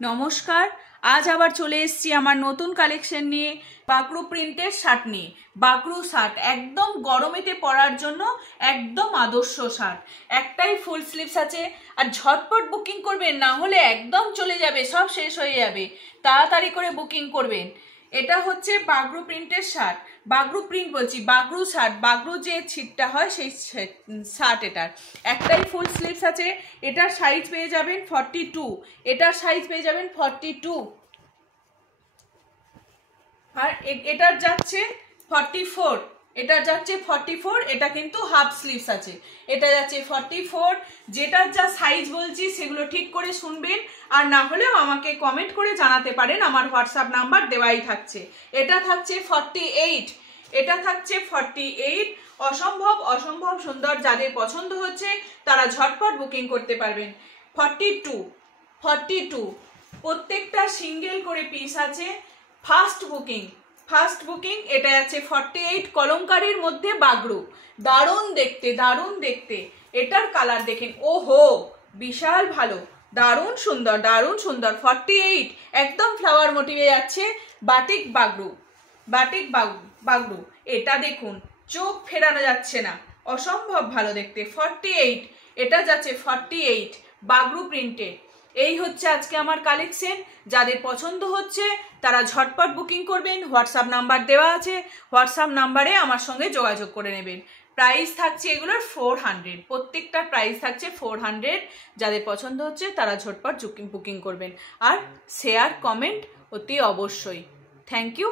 নমস্কার, আজ আবার চলে এসেছি আমার নতুন কালেকশন নিয়ে। বাগরু প্রিন্টের শার্ট নিয়ে। বাগরু শার্ট একদম গরমেতে পরার জন্য একদম আদর্শ শার্ট। একটাই ফুল স্লিভস আছে, আর ঝটপট বুকিং করবেন, না হলে একদম চলে যাবে, সব শেষ হয়ে যাবে। তাড়াতাড়ি করে বুকিং করবেন। এটা হচ্ছে বাগরু প্রিন্টের শার্ট। বাগরু প্রিন্ট বলছি, বাগরু শার্ট। বাগরু যে ছিটটা হয় সেই শার্ট। এটার একটাই ফুল স্লিভস আছে। এটার সাইজ পেয়ে যাবেন 42। এটার সাইজ পেয়ে যাবেন 42। আর এটার যাচ্ছে 44। এটা যাচ্ছে 44। এটা কিন্তু হাফ স্লিভস আছে। এটা যাচ্ছে 44। যেটার যা সাইজ বলছি সেগুলো ঠিক করে শুনবেন, আর না হলেও আমাকে কমেন্ট করে জানাতে পারেন, আমার হোয়াটসঅ্যাপ নাম্বার দেওয়াই থাকছে। এটা থাকছে 48। এটা থাকছে 48। অসম্ভব অসম্ভব সুন্দর। যাদের পছন্দ হচ্ছে তারা ঝটপট বুকিং করতে পারবেন। 42। প্রত্যেকটা সিঙ্গেল করে পিস আছে। First booking. এটা আছে 48 কলমকারীর মধ্যে বাগরু। দারুণ দেখতে, দারুণ দেখতে। এটার কালার দেখেন, ওহো বিশাল ভালো, দারুণ সুন্দর, দারুণ সুন্দর। 48 একদম ফ্লাওয়ার মোটিভে যাচ্ছে। Batik Bagru, batik Bagru. এটা দেখুন, চোখ ফেরানো যাচ্ছে না, অসম্ভব ভালো দেখতে। 48। এটা যাচ্ছে 48 বাগরু প্রিন্টে। এই হচ্ছে আজকে আমার কালেকশন। যাদের পছন্দ হচ্ছে তারা ঝটপট বুকিং করবেন। হোয়াটসঅ্যাপ নাম্বার দেওয়া আছে, হোয়াটসঅ্যাপ নাম্বারে আমার সঙ্গে যোগাযোগ করে নেবেন। প্রাইস থাকছে এগুলোর 400। প্রত্যেকটার প্রাইস থাকছে 400। যাদের পছন্দ হচ্ছে তারা ঝটপট বুকিং করবেন। আর শেয়ার কমেন্ট অতি অবশ্যই। Thank you.